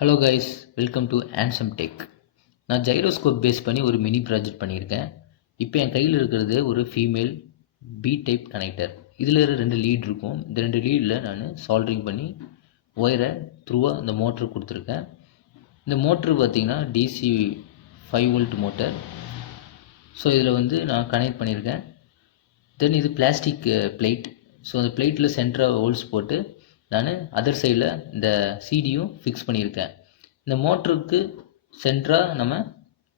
Hello guys, welcome to Ansomtech. நான் gyroscope base பண்ணி ஒரு மினி ப்ராஜெக்ட் பண்ணியிருக்கேன். இப்போ என் கையில் இருக்கிறது ஒரு ஃபீமேல் பி டைப் கனெக்டர். இதில் 2 லீட் இருக்கும். இந்த 2 லீடில் நான் சால்ட்ரிங் பண்ணி ஒயரை த்ரூவாக இந்த மோட்ரு கொடுத்துருக்கேன். இந்த மோட்ரு பார்த்திங்கன்னா டிசி 5 வோல்ட் மோட்டர். ஸோ இதில் நான் கனெக்ட் பண்ணியிருக்கேன். தென் இது பிளாஸ்டிக் பிளேட். ஸோ அந்த பிளேட்டில் சென்டராக ஹோல்ஸ் போட்டு நான் அதர் சைடில் இந்த சிடியும் ஃபிக்ஸ் பண்ணியிருக்கேன். இந்த மோட்டருக்கு சென்டராக நம்ம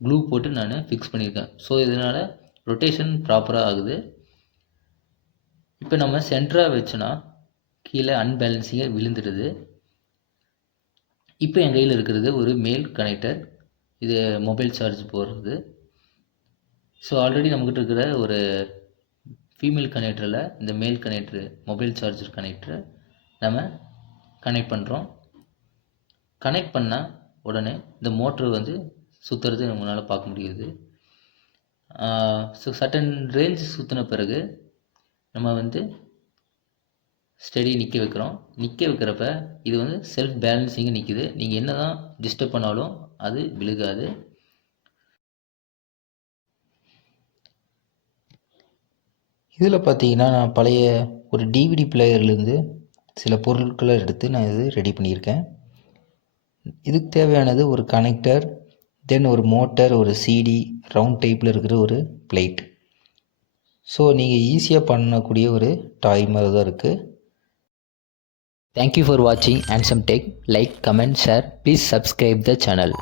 க்ளூ போட்டு நான் ஃபிக்ஸ் பண்ணியிருக்கேன். ஸோ இதனால் ரொட்டேஷன் ப்ராப்பராக ஆகுது. இப்போ நம்ம சென்டராக வச்சோன்னா கீழே அன்பேலன்ஸிங்காக விழுந்துடுது. இப்போ என் கையில் இருக்கிறது ஒரு மேல் கனெக்டர். இது மொபைல் சார்ஜ் போடுறது. ஸோ ஆல்ரெடி நம்மக்கிட்ட இருக்கிற ஒரு ஃபீமேல் கனெக்டரில் இந்த மேல் கனெக்டரு மொபைல் சார்ஜர் கனெக்டரை நம்ம கனெக்ட் பண்ணுறோம். கனெக்ட் பண்ணால் உடனே இந்த மோட்ரு சுற்றுறது நம்மளால் பார்க்க முடியுது. ஸோ சர்டன் ரேஞ்ச் சுற்றின பிறகு நம்ம ஸ்டெடி நிற்க வைக்கிறோம். நிற்க வைக்கிறப்ப இது செல்ஃப் பேலன்சிங்காக நிற்கிது. நீங்கள் என்ன தான் டிஸ்டர்ப் பண்ணாலும் அது விழுகாது. இதில் பார்த்தீங்கன்னா நான் பழைய ஒரு டிவிடி பிளேயர்லேருந்து சில பொருட்களை எடுத்து நான் இது ரெடி பண்ணியிருக்கேன். இதுக்கு தேவையானது ஒரு கனெக்டர், தென் ஒரு மோட்டர், ஒரு சிடி, ரவுண்ட் டைப்பில் இருக்கிற ஒரு பிளேட். ஸோ நீங்கள் ஈஸியாக பண்ணக்கூடிய ஒரு டாய் மாதிரி தான் இருக்குது. தேங்க்யூ ஃபார் வாட்சிங் Ansomtech. Like, comment, share. Please subscribe the channel.